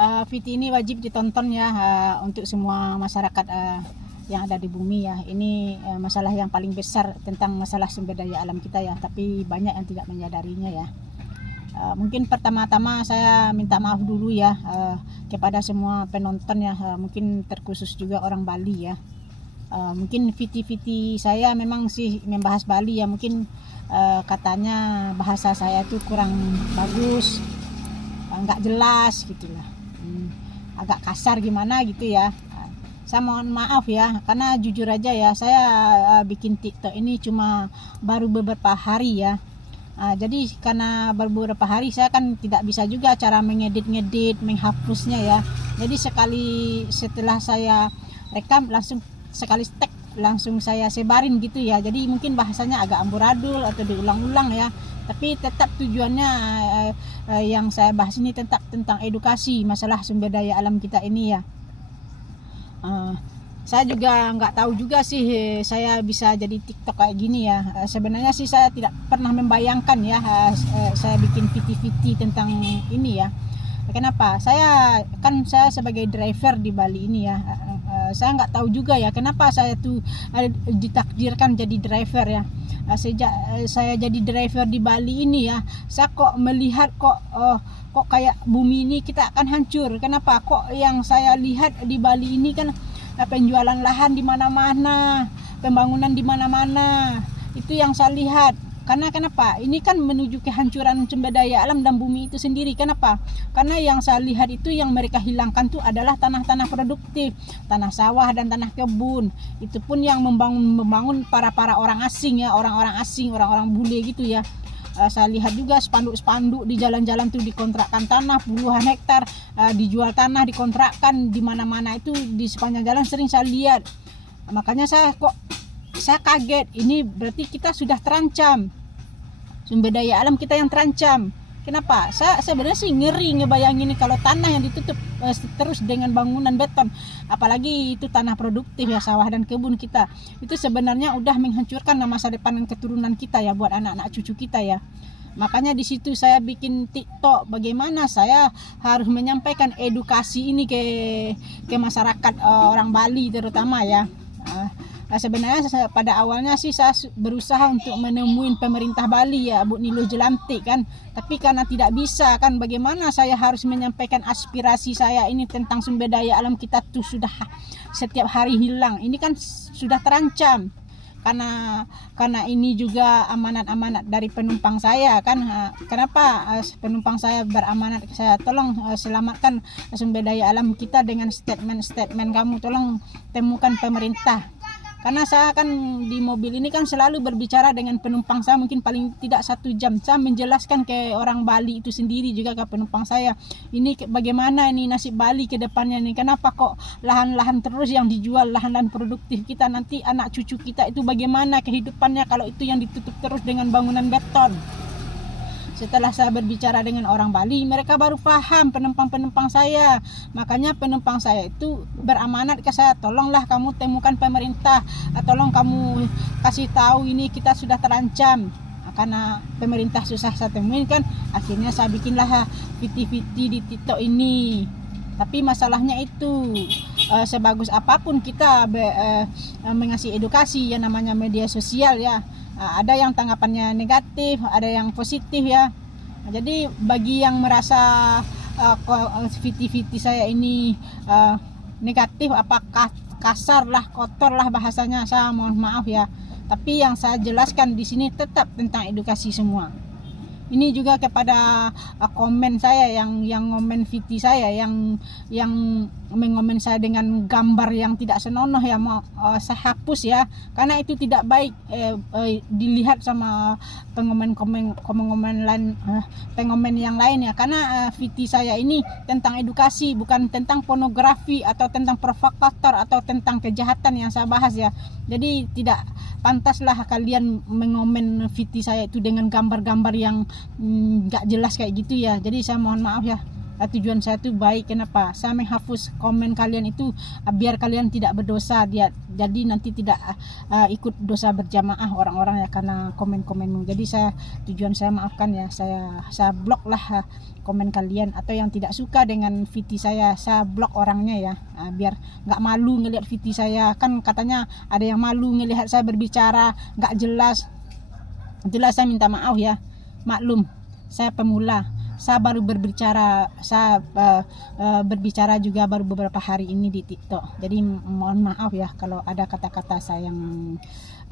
VT ini wajib ditonton ya, untuk semua masyarakat yang ada di bumi ya. Ini masalah yang paling besar tentang masalah sumber daya alam kita ya, tapi banyak yang tidak menyadarinya ya. Mungkin pertama-tama saya minta maaf dulu ya kepada semua penonton ya, mungkin terkhusus juga orang Bali ya. Mungkin VT saya memang sih membahas Bali ya, mungkin katanya bahasa saya itu kurang bagus, nggak jelas gitulah, agak kasar gimana gitu ya. Saya mohon maaf ya, karena jujur aja ya, saya bikin TikTok ini cuma baru beberapa hari ya. Jadi karena baru beberapa hari saya kan tidak bisa juga cara mengedit, menghapusnya ya. Jadi sekali setelah saya rekam langsung sekali tag langsung saya sebarin gitu ya. Jadi mungkin bahasanya agak amburadul atau diulang-ulang ya. Tapi tetap tujuannya yang saya bahas ini tentang edukasi masalah sumber daya alam kita ini ya. Saya juga nggak tahu juga sih saya bisa jadi TikTok kayak gini ya. Sebenarnya sih saya tidak pernah membayangkan ya saya bikin VT tentang ini ya. Kenapa? Saya sebagai driver di Bali ini ya. Saya nggak tahu juga ya kenapa saya tuh ditakdirkan jadi driver ya. Sejak saya jadi driver di Bali ini ya, saya kok melihat kok kayak bumi ini kita akan hancur. Kenapa? Kok yang saya lihat di Bali ini kan penjualan lahan di mana-mana, pembangunan di mana-mana. Itu yang saya lihat. Karena kenapa? Ini kan menuju kehancuran sumber daya alam dan bumi itu sendiri. Kenapa? Karena yang saya lihat itu yang mereka hilangkan itu adalah tanah-tanah produktif, tanah sawah dan tanah kebun. Itu pun yang membangun para orang asing ya, orang-orang asing, orang-orang bule gitu ya. Saya lihat juga spanduk-spanduk di jalan-jalan tuh dikontrakkan tanah puluhan hektar, dijual tanah dikontrakkan di mana-mana itu di sepanjang jalan sering saya lihat. Makanya saya kaget, ini berarti kita sudah terancam. Sumber daya alam kita yang terancam. Kenapa? Saya sebenarnya sih ngeri ngebayangin kalau tanah yang ditutup terus dengan bangunan beton, apalagi itu tanah produktif ya, sawah dan kebun kita. Itu sebenarnya udah menghancurkan masa depan dan keturunan kita ya, buat anak-anak cucu kita ya. Makanya di situ saya bikin TikTok, bagaimana saya harus menyampaikan edukasi ini ke masyarakat orang Bali terutama ya. Sebenarnya pada awalnya sih saya berusaha untuk menemui pemerintah Bali ya, Bu Nilo Jelantik kan. Tapi karena tidak bisa kan, bagaimana saya harus menyampaikan aspirasi saya ini tentang sumber daya alam kita tuh sudah setiap hari hilang. Ini kan sudah terancam. Karena ini juga amanat dari penumpang saya kan. Kenapa penumpang saya beramanat saya, tolong selamatkan sumber daya alam kita dengan statement kamu, tolong temukan pemerintah. Karena saya kan di mobil ini kan selalu berbicara dengan penumpang saya, mungkin paling tidak 1 jam saya menjelaskan ke orang Bali itu sendiri, juga ke penumpang saya, ini bagaimana ini nasib Bali ke depannya nih, kenapa kok lahan-lahan terus yang dijual, lahan-lahan produktif kita, nanti anak cucu kita itu bagaimana kehidupannya kalau itu yang ditutup terus dengan bangunan beton. Setelah saya berbicara dengan orang Bali, mereka baru paham, penumpang-penumpang saya. Makanya penumpang saya itu beramanat ke saya, tolonglah kamu temukan pemerintah, tolong kamu kasih tahu ini kita sudah terancam. Karena pemerintah susah saya temuin kan, akhirnya saya bikinlah VT di TikTok ini. Tapi masalahnya itu sebagus apapun kita mengasih edukasi yang namanya media sosial ya, ada yang tanggapannya negatif, ada yang positif ya. Jadi bagi yang merasa VT saya ini negatif, apakah kasar lah, kotor lah bahasanya, saya mohon maaf ya. Tapi yang saya jelaskan di sini tetap tentang edukasi semua. Ini juga kepada komen saya yang ngomen VT saya, yang mengomen saya dengan gambar yang tidak senonoh ya, mau saya hapus ya, karena itu tidak baik dilihat sama pengomen yang lain ya. Karena VT saya ini tentang edukasi, bukan tentang pornografi atau tentang provokator atau tentang kejahatan yang saya bahas ya. Jadi tidak pantaslah kalian mengomen VT saya itu dengan gambar-gambar yang nggak jelas kayak gitu ya. Jadi saya mohon maaf ya. tujuan saya tuh baik. Kenapa? Saya menghapus komen kalian itu biar kalian tidak berdosa dia. Jadi nanti tidak ikut dosa berjamaah orang-orang ya karena komen-komenmu. Jadi tujuan saya maafkan ya. Saya blok lah komen kalian, atau yang tidak suka dengan VT saya blok orangnya ya. Biar nggak malu ngelihat VT saya. Kan katanya ada yang malu ngelihat saya berbicara nggak jelas. Itulah saya minta maaf ya. Maklum, saya pemula. Saya baru berbicara, berbicara juga baru beberapa hari ini di TikTok. Jadi mohon maaf ya kalau ada kata-kata saya yang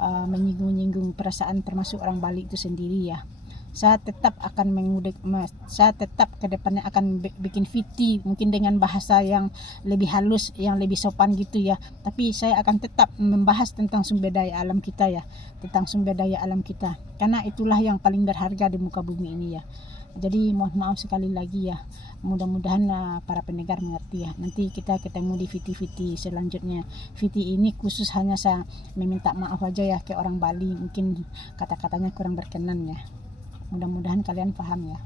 menyinggung-nyinggung perasaan termasuk orang Bali itu sendiri ya. Saya tetap akan saya tetap ke depannya akan bikin VT mungkin dengan bahasa yang lebih halus, yang lebih sopan gitu ya. Tapi saya akan tetap membahas tentang sumber daya alam kita ya, tentang sumber daya alam kita. Karena itulah yang paling berharga di muka bumi ini ya. Jadi mohon maaf sekali lagi ya. Mudah-mudahan para pendengar mengerti ya. Nanti kita ketemu di VT-VT selanjutnya. VT ini khusus hanya saya meminta maaf aja ya ke orang Bali. Mungkin kata-katanya kurang berkenan ya. Mudah-mudahan kalian paham ya.